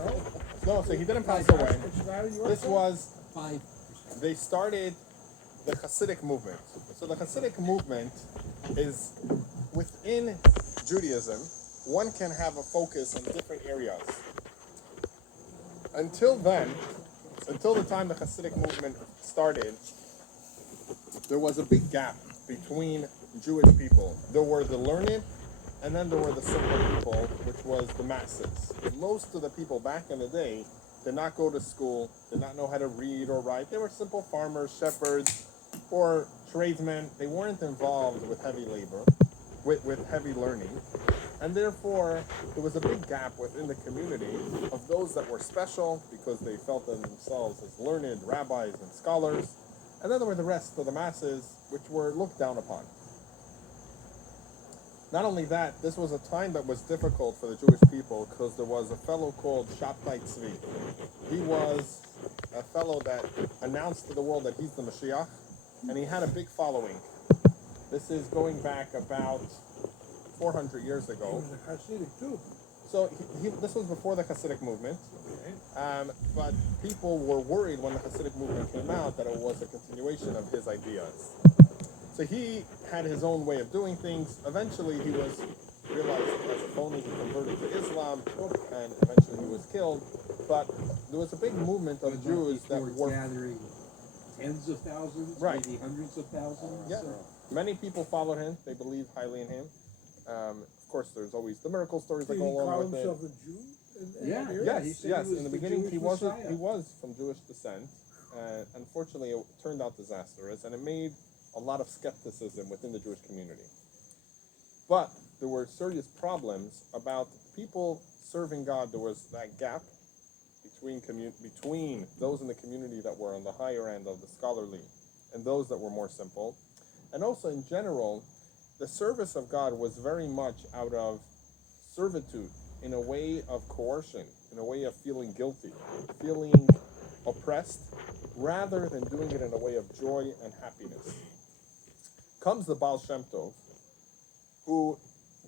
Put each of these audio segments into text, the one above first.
sure. No, so he didn't pass away. This was 5%. they started the Hasidic movement. So the Hasidic movement is within Judaism. One can have a focus on different areas. Until then, until the time the Hasidic movement started, there was a big gap between Jewish people. There were the learned, and then there were the simple people, which was the masses. Most of the people back in the day did not go to school, did not know how to read or write. They were simple farmers, shepherds, or tradesmen. They weren't involved with heavy labor, with heavy learning. And therefore, there was a big gap within the community of those that were special because they felt themselves as learned rabbis and scholars. And then there were the rest of the masses, which were looked down upon. Not only that, this was a time that was difficult for the Jewish people because there was a fellow called Shabtai Tzvi. He was a fellow that announced to the world that he's the Mashiach, and he had a big following. This is going back about 400 years ago. He was a Hasidic too. So this was before the Hasidic movement, but people were worried when the Hasidic movement came out that it was a continuation of his ideas. So he had his own way of doing things. Eventually he was realized as a phony, he converted to Islam, and eventually he was killed. But there was a big movement of Jews that were gathering tens of thousands, right, maybe hundreds of thousands. Yeah, many people followed him. They believed highly in him. Of course, there's always the miracle stories that go along with it. Did he call himself a Jew? Yes. In the beginning, Jewish he wasn't. Messiah. He was from Jewish descent. Unfortunately, it turned out disastrous, and it made a lot of skepticism within the Jewish community. But there were serious problems about people serving God. There was that gap between those in the community that were on the higher end of the scholarly and those that were more simple. And also, in general, the service of God was very much out of servitude, in a way of coercion, in a way of feeling guilty, feeling oppressed, rather than doing it in a way of joy and happiness. Comes the Baal Shem Tov, who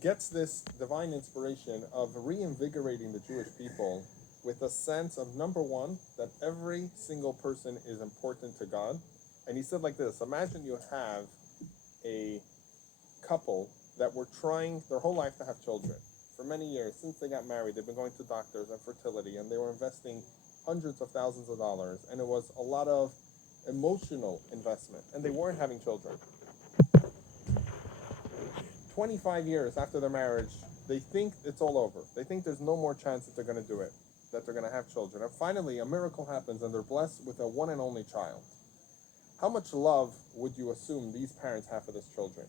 gets this divine inspiration of reinvigorating the Jewish people with a sense of, number one, that every single person is important to God. And he said like this: imagine you have a couple that were trying their whole life to have children. For many years, since they got married, they've been going to doctors and fertility, and they were investing hundreds of thousands of dollars, and it was a lot of emotional investment, and they weren't having children. 25 years after their marriage, they think it's all over. They think there's no more chance that they're going to do it, that they're going to have children. And finally, a miracle happens, and they're blessed with a one and only child. How much love would you assume these parents have for these children?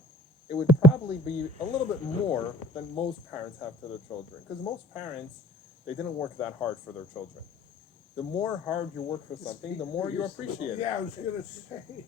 It would probably be a little bit more than most parents have to their children. Because most parents, they didn't work that hard for their children. The more hard you work for something, the more you appreciate it. Yeah, I was going to say.